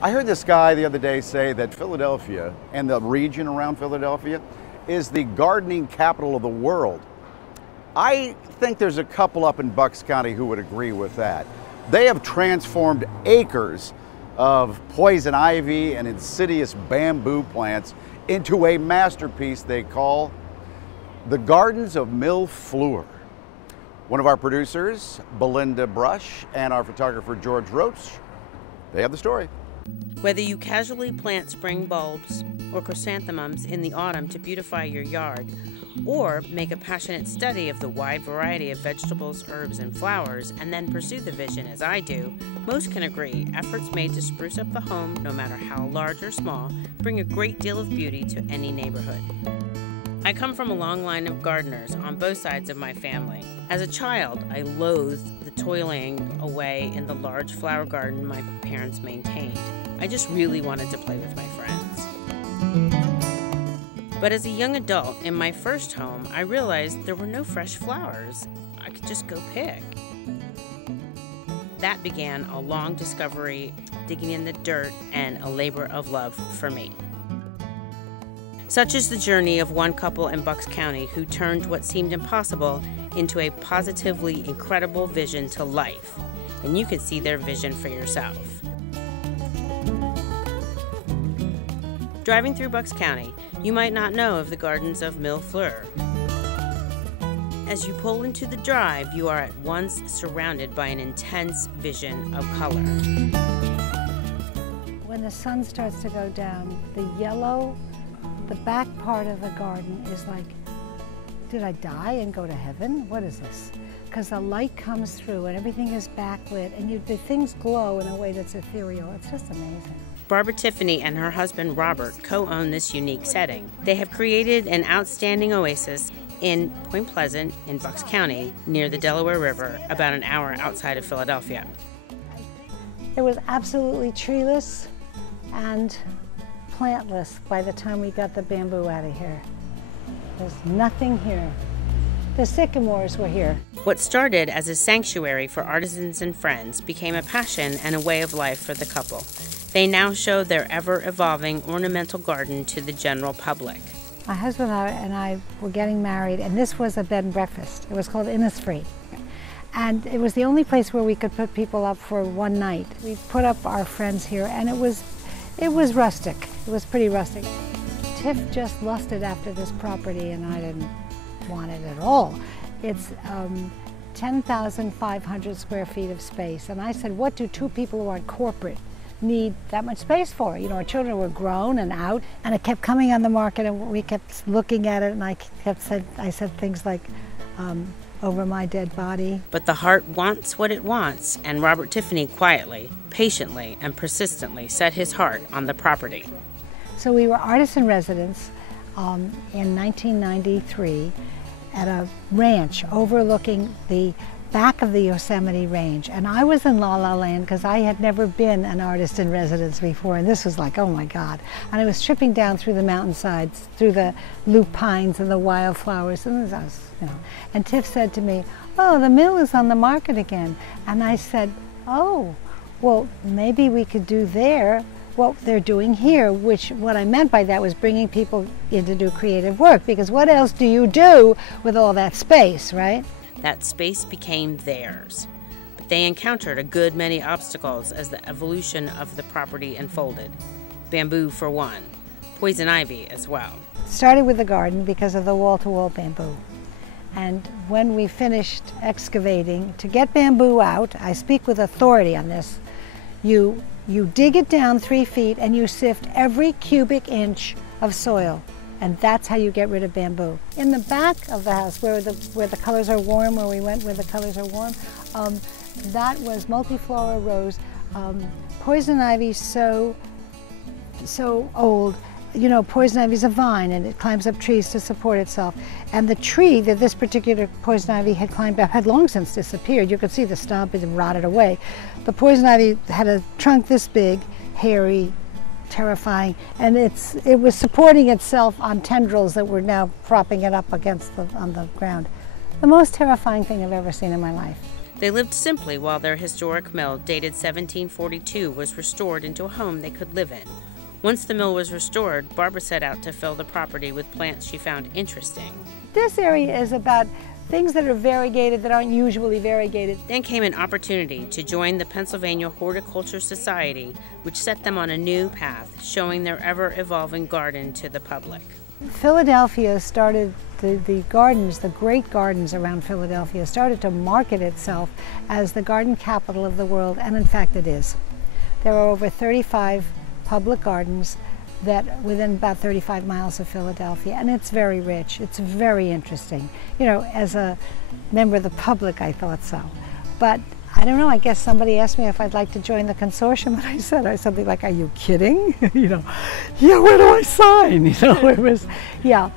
I heard this guy the other day say that Philadelphia and the region around Philadelphia is the gardening capital of the world. I think there's a couple up in Bucks County who would agree with that. They have transformed acres of poison ivy and insidious bamboo plants into a masterpiece they call the Gardens of Fleurs. One of our producers, Belinda Brush, and our photographer, George Roach, they have the story. Whether you casually plant spring bulbs or chrysanthemums in the autumn to beautify your yard, or make a passionate study of the wide variety of vegetables, herbs, and flowers, and then pursue the vision as I do, most can agree efforts made to spruce up the home, no matter how large or small, bring a great deal of beauty to any neighborhood. I come from a long line of gardeners on both sides of my family. As a child, I loathed the toiling away in the large flower garden my parents maintained. I just really wanted to play with my friends. But as a young adult, in my first home, I realized there were no fresh flowers I could just go pick. That began a long discovery, digging in the dirt, and a labor of love for me. Such is the journey of one couple in Bucks County who turned what seemed impossible into a positively incredible vision to life. And you can see their vision for yourself. Driving through Bucks County, you might not know of the Gardens of Fleurs. As you pull into the drive, you are at once surrounded by an intense vision of color. When the sun starts to go down, the yellow, the back part of the garden is like, did I die and go to heaven? What is this? Because the light comes through and everything is backlit and the things glow in a way that's ethereal. It's just amazing. Barbara Tiffany and her husband Robert co-own this unique setting. They have created an outstanding oasis in Point Pleasant in Bucks County near the Delaware River, about an hour outside of Philadelphia. It was absolutely treeless and plantless by the time we got the bamboo out of here. There's nothing here. The sycamores were here. What started as a sanctuary for artisans and friends became a passion and a way of life for the couple. They now show their ever-evolving ornamental garden to the general public. My husband and I were getting married, and this was a bed and breakfast. It was called Innisfree. And it was the only place where we could put people up for one night. We put up our friends here, and it was rustic. It was pretty rustic. Tiff just lusted after this property, and I didn't want it at all. It's 10,500 square feet of space. And I said, what do two people who aren't corporate need that much space for? You know, our children were grown and out, and it kept coming on the market, and we kept looking at it, and I said things like, over my dead body. But the heart wants what it wants, and Robert Tiffany quietly, patiently, and persistently set his heart on the property. So we were artists in residence in 1993 at a ranch overlooking the back of the Yosemite Range, and I was in La La Land because I had never been an artist in residence before, and this was like, oh my God. And I was tripping down through the mountainsides, through the lupines and the wildflowers, and I was, and Tiff said to me, oh, the mill is on the market again. And I said, oh, well, maybe we could do there what they're doing here, which what I meant by that was bringing people in to do creative work, because what else do you do with all that space, right? That space became theirs. But they encountered a good many obstacles as the evolution of the property unfolded. Bamboo for one, poison ivy as well. Started with the garden because of the wall-to-wall bamboo. And when we finished excavating, to get bamboo out, I speak with authority on this, you dig it down 3 feet and you sift every cubic inch of soil. And that's how you get rid of bamboo. In the back of the house, where the colors are warm, where we went where the colors are warm, that was multiflora rose. Poison ivy so old. You know, poison ivy is a vine, and it climbs up trees to support itself. And the tree that this particular poison ivy had climbed up had long since disappeared. You could see the stump had rotted away. The poison ivy had a trunk this big, hairy, terrifying, and it was supporting itself on tendrils that were now propping it up against on the ground. The most terrifying thing I've ever seen in my life. They lived simply while their historic mill, dated 1742, was restored into a home they could live in. Once the mill was restored, Barbara set out to fill the property with plants she found interesting. This area is about things that are variegated that aren't usually variegated. Then came an opportunity to join the Pennsylvania Horticulture Society, which set them on a new path, showing their ever-evolving garden to the public. Philadelphia started, the gardens, the great gardens around Philadelphia, started to market itself as the garden capital of the world, and in fact it is. There are over 35 public gardens that within about 35 miles of Philadelphia, and it's very rich, it's very interesting. You know, as a member of the public, I thought so. But I don't know, I guess somebody asked me if I'd like to join the consortium, and I said something like, "Are you kidding?" You know, yeah, where do I sign? You know, it was, yeah.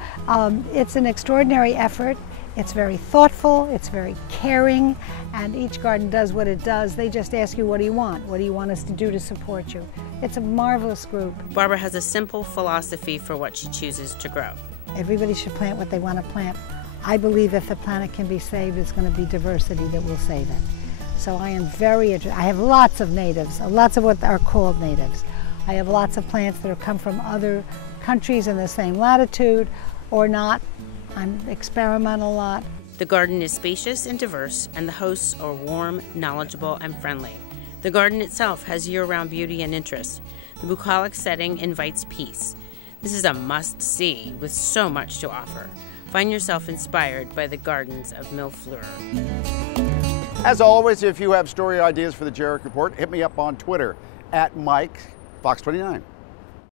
It's an extraordinary effort. It's very thoughtful, it's very caring, and each garden does what it does. They just ask you, what do you want? What do you want us to do to support you? It's a marvelous group. Barbara has a simple philosophy for what she chooses to grow. Everybody should plant what they want to plant. I believe if the planet can be saved, it's going to be diversity that will save it. So I am very interested. I have lots of natives, lots of what are called natives. I have lots of plants that have come from other countries in the same latitude or not. I'm experimental a lot. The garden is spacious and diverse, and the hosts are warm, knowledgeable, and friendly. The garden itself has year-round beauty and interest. The bucolic setting invites peace. This is a must-see with so much to offer. Find yourself inspired by the gardens of Mille Fleurs. As always, if you have story ideas for the Jerrick Report, hit me up on Twitter @Mike Fox 29.